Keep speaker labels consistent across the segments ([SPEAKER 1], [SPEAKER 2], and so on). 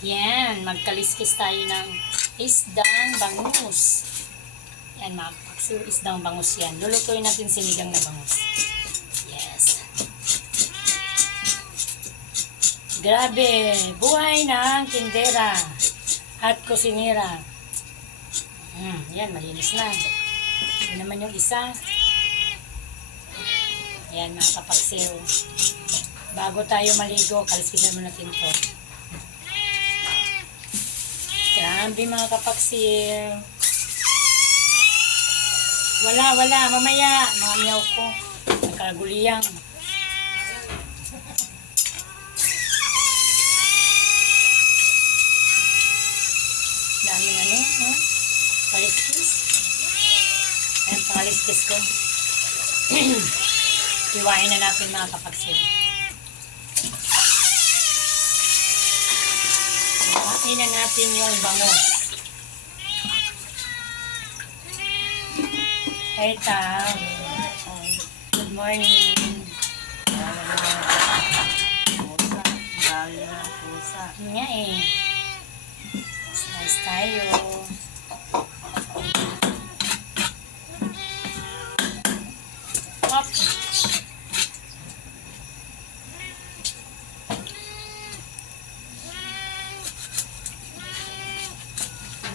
[SPEAKER 1] Yan, magkaliskis tayo ng isdang bangus. Yan mga kapaksiw, isdang bangus yan. Lulutuin natin sinigang na bangus. Yes. Grabe, buhay ng tindera at kusinira. Hmm, yan, malinis na. Yan naman yung isa. Yan mga kapaksiw. Bago tayo maligo, kaliskisan muna natin to. Grabe mga kapaksiw. Wala, wala. Mamaya. Mga miyaw ko. Nagkaguliyang. Dami na no? no? Kaliskis. Ayan, pangaliskis ko. Iwain na natin mga kapagsil. Iwain na natin yung bangus. Hey, Tam. Good morning.
[SPEAKER 2] Pusa. Pusa.
[SPEAKER 1] Nga eh. Slice tayo. Hop.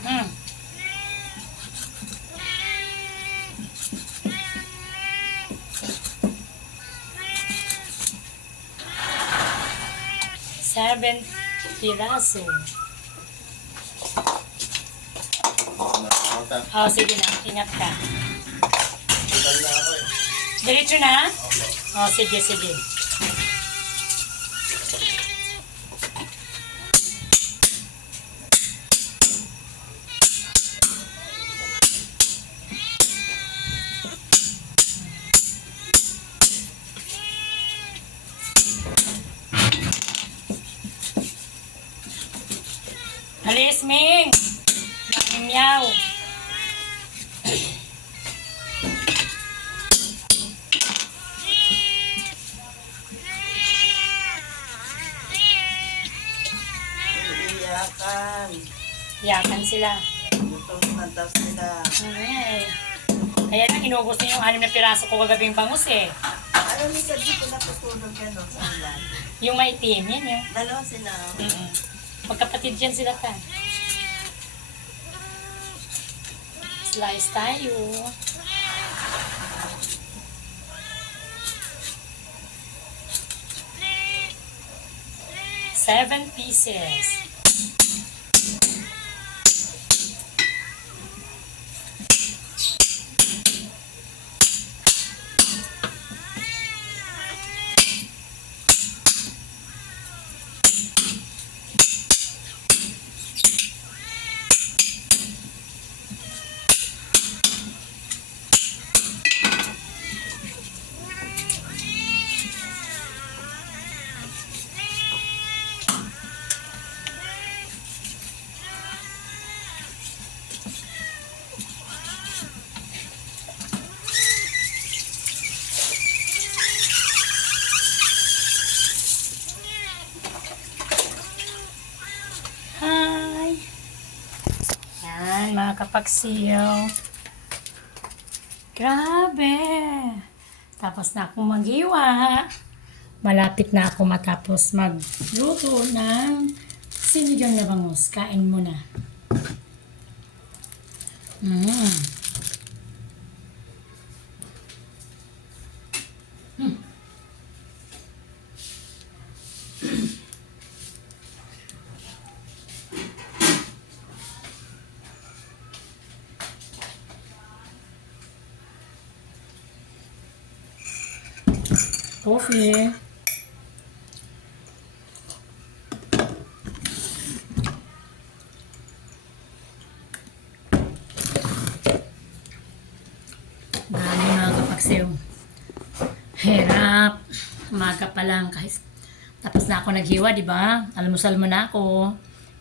[SPEAKER 1] Hmm. Seven piraso. Oh, sige na. Ingat ka.
[SPEAKER 2] Eh.
[SPEAKER 1] Diretso na? Oh, sige, sige. Alis, Ming! Daming meow.
[SPEAKER 2] Iiyakan.
[SPEAKER 1] Yakan sila.
[SPEAKER 2] Gutom na daw sila.
[SPEAKER 1] Eh. Kaya lang inubos niya yung anim na piraso ko kagabing bangus eh.
[SPEAKER 2] Ano ni ka dito natutulog ka no sa ulan?
[SPEAKER 1] Yung maitim, yan yun.
[SPEAKER 2] Dalawa sila.
[SPEAKER 1] Mm-mm. Magkapatid yan sila ta. Slice tayo. Seven pieces. Kapagsiyo. Grabe! Tapos na akong magiwa. Malapit na ako matapos magluto ng sinigang na bangus. Kain mo na. Coffee. Dami mga kapagsiw. Hirap. Umaga pa lang kahit tapos na ako naghiwa, di ba? Almusal mo na ako.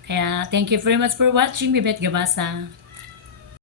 [SPEAKER 1] Kaya, thank you very much for watching, Bibet Gabasa.